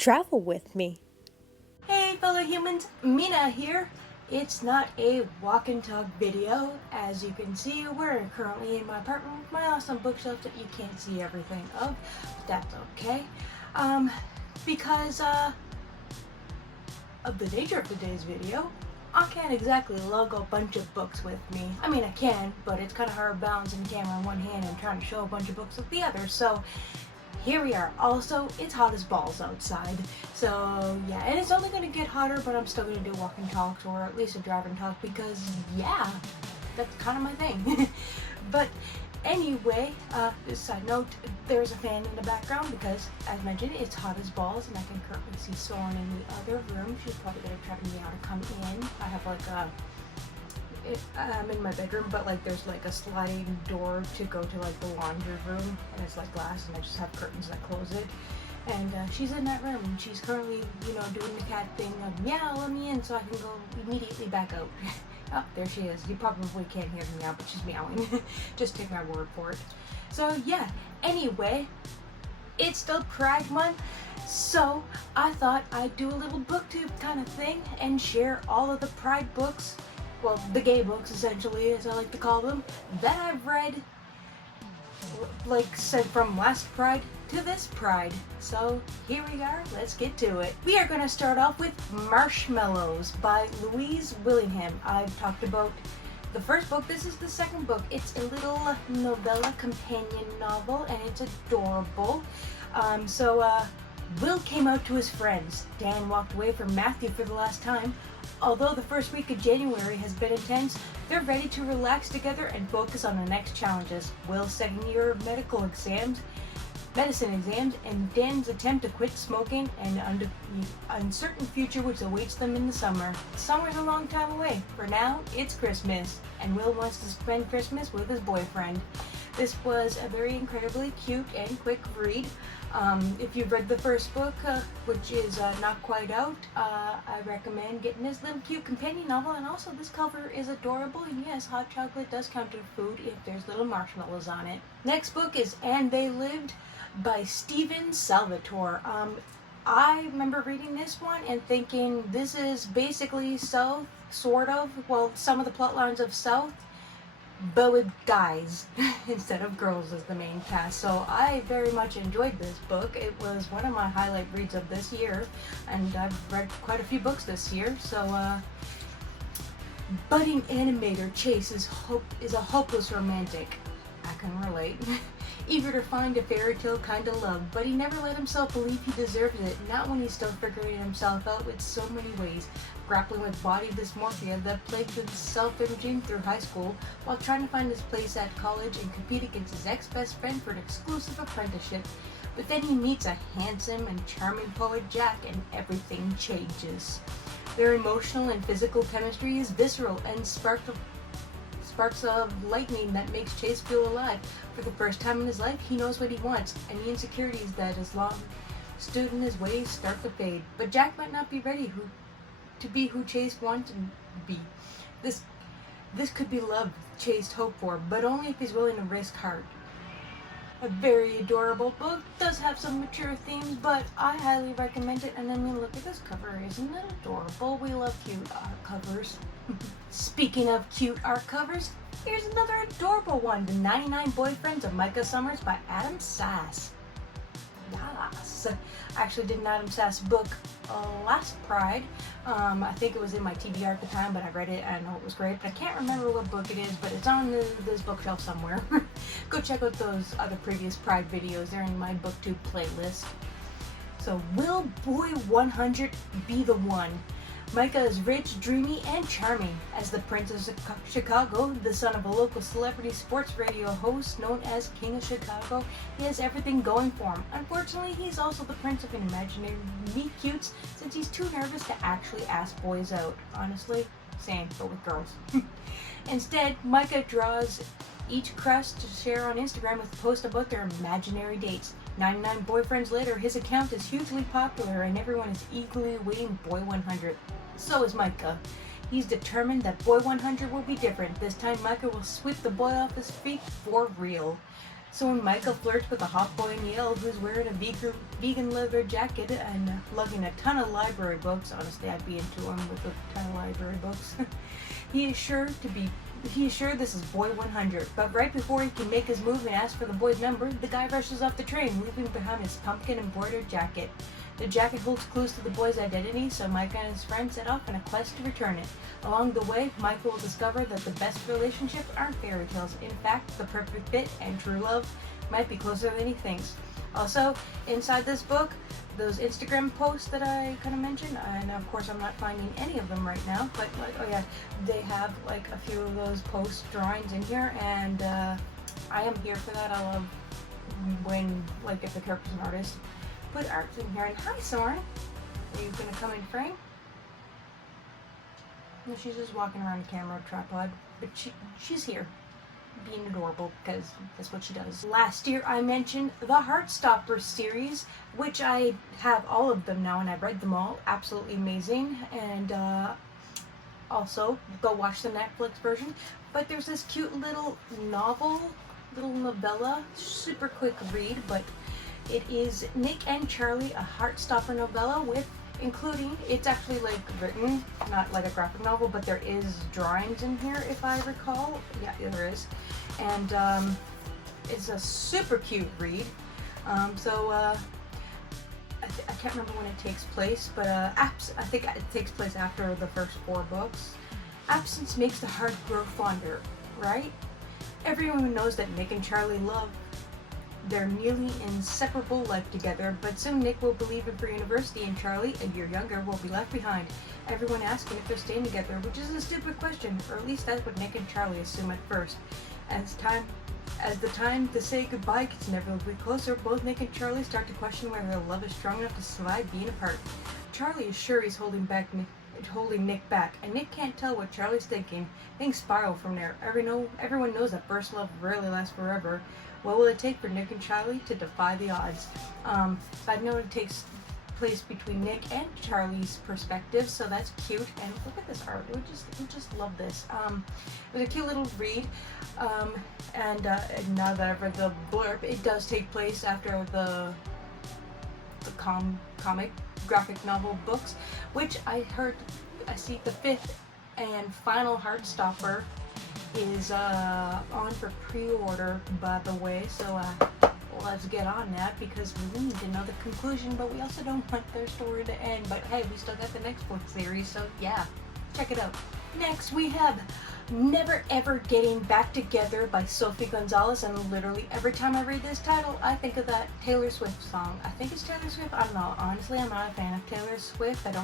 Travel with me. Hey fellow humans, Mina here. It's not a walk and talk video. As you can see, we're currently in my apartment with my awesome bookshelf that you can't see everything of, but that's okay. Because of the nature of today's video, I can't exactly lug a bunch of books with me. I mean, I can, but it's kind of hard balancing the camera in one hand and trying to show a bunch of books with the other, so here we are. Also, it's hot as balls outside, so yeah, and it's only going to get hotter, but I'm still going to do walking talks, or at least a driving talk, because yeah, that's kind of my thing. But anyway, just a side note, there's a fan in the background because, as mentioned, it's hot as balls, and I can currently see Soren in the other room. She's probably going to try me out to come in. I have like I'm in my bedroom, but like there's like a sliding door to go to like the laundry room, and it's like glass, and I just have curtains that close it. And she's in that room, and she's currently, doing the cat thing of meow, let me in, so I can go immediately back out. Oh, there she is. You probably can't hear the meow, but she's meowing. Just take my word for it. So yeah, anyway, it's still Pride Month, so I thought I'd do a little booktube kind of thing and share all of the Pride books, well, the gay books essentially, as I like to call them, that I've read, like said, from last Pride to this Pride. So here we are, let's get to it. We are going to start off with Marshmallows by Louise Willingham. I've talked about the first book. This is the second book. It's a little novella companion novel, and it's adorable. Will came out to his friends. Dan walked away from Matthew for the last time. Although the first week of January has been intense, they're ready to relax together and focus on the next challenges. Will's second year of medicine exams, and Dan's attempt to quit smoking, and the uncertain future which awaits them in the summer. Summer's a long time away. For now, it's Christmas, and Will wants to spend Christmas with his boyfriend. This was a very incredibly cute and quick read. If you've read the first book, which is not quite out, I recommend getting this little cute companion novel, and also this cover is adorable, and yes, hot chocolate does count as food if there's little marshmallows on it. Next book is And They Lived by Stephen Salvatore. I remember reading this one and thinking this is basically South, sort of, well, some of the plot lines of South, but with guys instead of girls as the main cast. So I very much enjoyed this book. It was one of my highlight reads of this year, and I've read quite a few books this year. So budding animator Chase is a hopeless romantic. I can relate. Eager to find a fairy tale kind of love, but he never let himself believe he deserved it, not when he's still figuring himself out with so many ways, grappling with body dysmorphia that plagued his self-imaging through high school, while trying to find his place at college and compete against his ex-best friend for an exclusive apprenticeship. But then he meets a handsome and charming poet Jack, and everything changes. Their emotional and physical chemistry is visceral and sparks of lightning that makes Chase feel alive. For the first time in his life, he knows what he wants, and the insecurities that has long stood in his way start to fade. But Jack might not be ready to be who Chase wants to be. This could be love Chase hoped for, but only if he's willing to risk hard. A very adorable book. Does have some mature themes, but I highly recommend it. And I mean, look at this cover. Isn't it adorable? We love cute art covers. Speaking of cute art covers, here's another adorable one. The 99 Boyfriends of Micah Summers by Adam Sass. Yes. I actually did an Adam Sass book last Pride. I think it was in my TBR at the time, but I read it and I know it was great. But I can't remember what book it is, but it's on this bookshelf somewhere. Go check out those other previous Pride videos. They're in my Booktube playlist. So, will Boy 100 be the one? Micah is rich, dreamy, and charming. As the Prince of Chicago, the son of a local celebrity sports radio host known as King of Chicago, he has everything going for him. Unfortunately, he's also the prince of an imaginary meet-cutes, since he's too nervous to actually ask boys out. Honestly, same, but with girls. Instead, Micah draws each crush to share on Instagram with a post about their imaginary dates. 99 boyfriends later, his account is hugely popular, and everyone is eagerly awaiting Boy 100. So is Micah. He's determined that Boy 100 will be different. This time Micah will sweep the boy off his feet for real. So when Micah flirts with a hot boy in Yale who's wearing a vegan leather jacket and lugging a ton of library books, honestly I'd be into him with a ton of library books, he is sure this is boy 100, but right before he can make his move and ask for the boy's number, the guy rushes off the train, leaving behind his pumpkin embroidered jacket. The jacket holds clues to the boy's identity, so Micah and his friend set off on a quest to return it. Along the way, Micah will discover that the best relationships aren't fairy tales. In fact, the perfect fit and true love might be closer than he thinks. Also, inside this book, those Instagram posts that I kind of mentioned, and of course I'm not finding any of them right now, but like, oh yeah, they have like a few of those post drawings in here, and I am here for that. I love when, like, if the character's an artist, put art in here. And hi, Soren. Are you gonna come in frame? No, she's just walking around the camera tripod, but she's here, being adorable, because that's what she does. Last year I mentioned the Heartstopper series, which I have all of them now, and I've read them all. Absolutely amazing. And also go watch the Netflix version. But there's this cute little novella, super quick read, but it is Nick and Charlie, a Heartstopper novella including, it's actually like written, not like a graphic novel, but there is drawings in here if I recall. Yeah, there is. And it's a super cute read. I can't remember when it takes place, but I think it takes place after the first 4 books. Absence makes the heart grow fonder, right? Everyone knows that Nick and Charlie love their nearly inseparable life together, but soon Nick will be leaving for university and Charlie, a year younger, will be left behind. Everyone asking if they're staying together, which is a stupid question, or at least that's what Nick and Charlie assume at first. As the time to say goodbye gets inevitably closer, both Nick and Charlie start to question whether their love is strong enough to survive being apart. Charlie is sure he's holding Nick back, and Nick can't tell what Charlie's thinking. Things spiral from there. Everyone knows that first love rarely lasts forever. What will it take for Nick and Charlie to defy the odds? I know it takes place between Nick and Charlie's perspective, so that's cute. And look at this art. We just love this. It was a cute little read. And now that I've read the blurb, it does take place after the comic graphic novel books, which I see the 5th and final Heartstopper is on for pre-order, by the way, so let's get on that, because we need to know the conclusion, but we also don't want their story to end. But hey, we still got the next book series, so yeah, check it out. Next we have Never Ever Getting Back Together by Sophie Gonzales, and literally every time I read this title, I think of that Taylor Swift song. I think it's Taylor Swift. I don't know. Honestly, I'm not a fan of Taylor Swift. I'm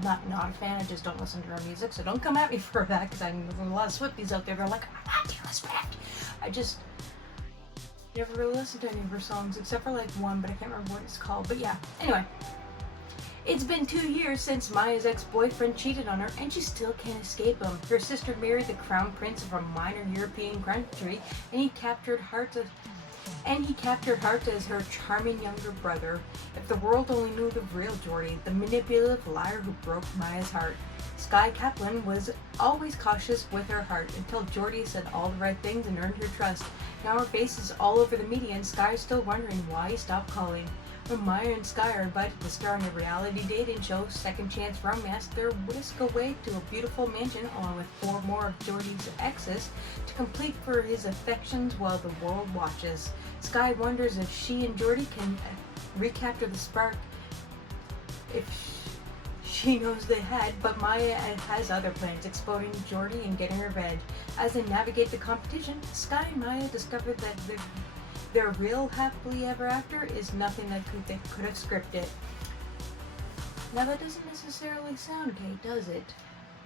not a fan. I just don't listen to her music, so don't come at me for that, because I know there's a lot of Swifties out there that are like, I'm not Taylor Swift. I just never really listened to any of her songs, except for like one, but I can't remember what it's called. But yeah, anyway. It's been 2 years since Maya's ex-boyfriend cheated on her, and she still can't escape him. Her sister married the crown prince of a minor European country, and he captured hearts as her charming younger brother. If the world only knew the real Geordie, the manipulative liar who broke Maya's heart. Sky Kaplan was always cautious with her heart until Geordie said all the right things and earned her trust. Now her face is all over the media, and Sky is still wondering why he stopped calling. When Maya and Sky are invited to star in a reality dating show, Second Chance Romance, they're whisked away to a beautiful mansion along with 4 more of Geordie's exes to complete for his affections while the world watches. Sky wonders if she and Geordie can recapture the spark if she knows they had, but Maya has other plans, exploding Geordie and getting revenge. As they navigate the competition, Sky and Maya discover that their real happily ever after is nothing that they could have scripted. Now that doesn't necessarily sound gay, does it?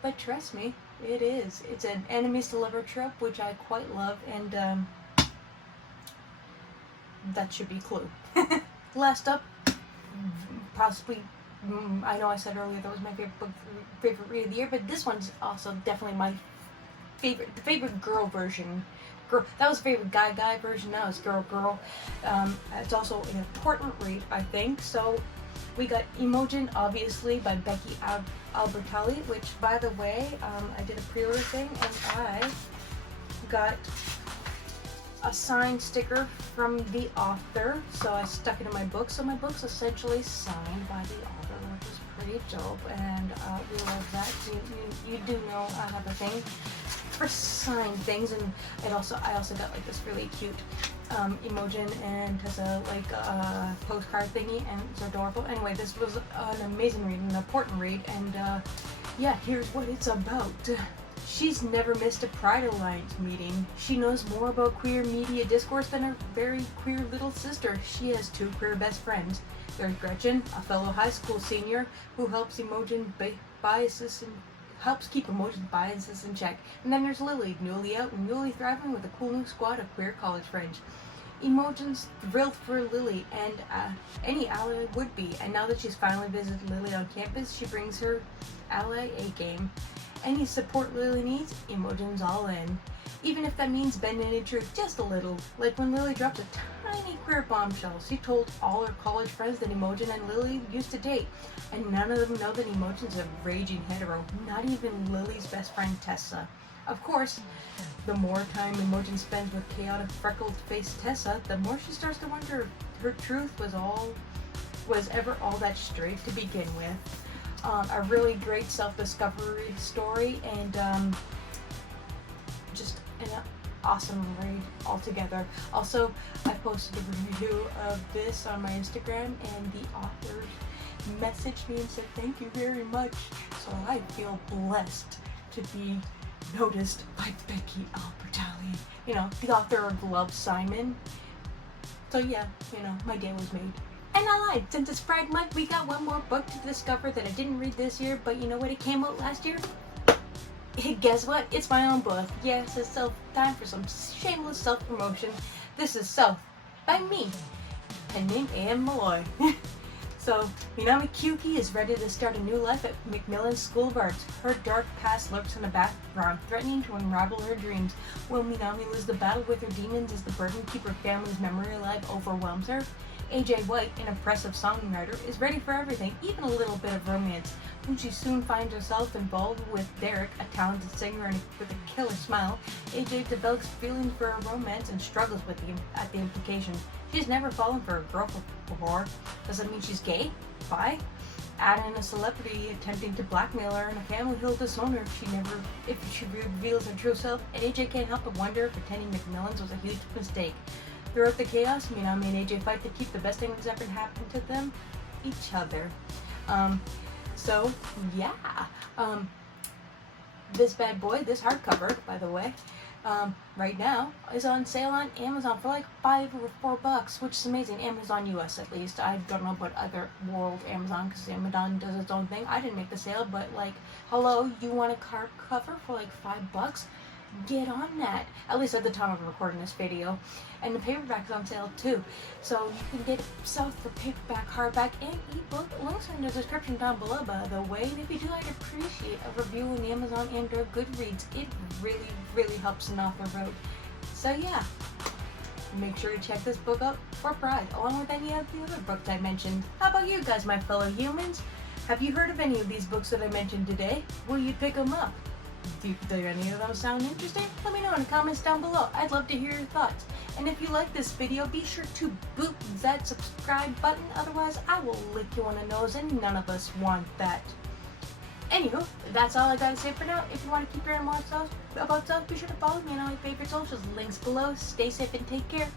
But trust me, it is. It's an enemies to lover trope, which I quite love, and that should be Clue. Last up, possibly, I know I said earlier that was my favorite read of the year, but this one's also definitely my favorite girl version. That was favorite guy version. Now it's girl. It's also an important read, I think. So we got Imogen, obviously, by Becky Albertalli, which, by the way, I did a pre-order thing, and I got a signed sticker from the author, so I stuck it in my book. So my book's essentially signed by the author, which is pretty dope, and we love that. You do know I have a thing for signed things, and I also got like this really cute Imogen and Tessa like postcard thingy, and it's adorable. Anyway, this was an amazing read, an important read, and yeah, here's what it's about. She's never missed a Pride Alliance meeting. She knows more about queer media discourse than her very queer little sister. She has two queer best friends. There's Gretchen, a fellow high school senior who helps keep Imogen's biases in check. And then there's Lily, newly out and newly thriving with a cool new squad of queer college friends. Imogen's thrilled for Lily, and any ally would be. And now that she's finally visited Lily on campus, she brings her ally A game. Any support Lily needs, Imogen's all in. Even if that means bending the truth just a little. Like when Lily dropped a tiny queer bombshell. She told all her college friends that Imogen and Lily used to date. And none of them know that Imogen's a raging hetero. Not even Lily's best friend Tessa. Of course, the more time Imogen spends with chaotic freckled-faced Tessa, the more she starts to wonder if her truth was ever all that straight to begin with. A really great self-discovery story, and just an awesome read altogether. Also, I posted a review of this on my Instagram, and the author messaged me and said thank you very much. So I feel blessed to be noticed by Becky Albertalli, you know, the author of Love, Simon. So yeah, you know, my day was made. And I lied. Since it's Pride Month, we got one more book to discover that I didn't read this year, but you know what? It came out last year. Guess what? It's my own book. Yes, it's time for some shameless self-promotion. This is Self by me, pen name A.M. Molloy. So, Minami Kyuki is ready to start a new life at Macmillan's School of Arts. Her dark past lurks in the background, threatening to unravel her dreams. Will Minami lose the battle with her demons as the burden to keep her family's memory alive overwhelms her? A.J. White, an impressive songwriter, is ready for everything, even a little bit of romance. When she soon finds herself involved with Derek, a talented singer with a killer smile, A.J. develops feelings for a romance and struggles at the implication. She's never fallen for a girl before. Does that mean she's gay? Bi? Add in a celebrity attempting to blackmail her, and a family who'll disown her if she reveals her true self, and A.J. can't help but wonder if attending Macmillan's was a huge mistake. Throughout the chaos, Minami and AJ fight to keep the best thing that's ever happened to them, each other. So, yeah. This bad boy, this hardcover, by the way, right now is on sale on Amazon for like $5 or $4, which is amazing. Amazon US at least. I don't know about other world Amazon, because Amazon does its own thing. I didn't make the sale, but like, hello, you want a hardcover for like $5? Get on that, at least at the time of recording this video. And the paperback's on sale too, so you can get yourself the paperback, hardback, and ebook. Links are in the description down below, by the way. And if you do, I'd appreciate a review on Amazon and or Goodreads. It really, really helps an author out. So yeah, make sure to check this book out for Pride, along with any of the other books I mentioned. How about you guys, my fellow humans? Have you heard of any of these books that I mentioned today? Will you pick them up? Do any of them sound interesting? Let me know in the comments down below. I'd love to hear your thoughts. And if you like this video, be sure to boot that subscribe button. Otherwise, I will lick you on the nose, and none of us want that. Anywho, that's all I gotta say for now. If you want to keep hearing more about stuff, be sure to follow me on all my favorite socials. Links below. Stay safe and take care.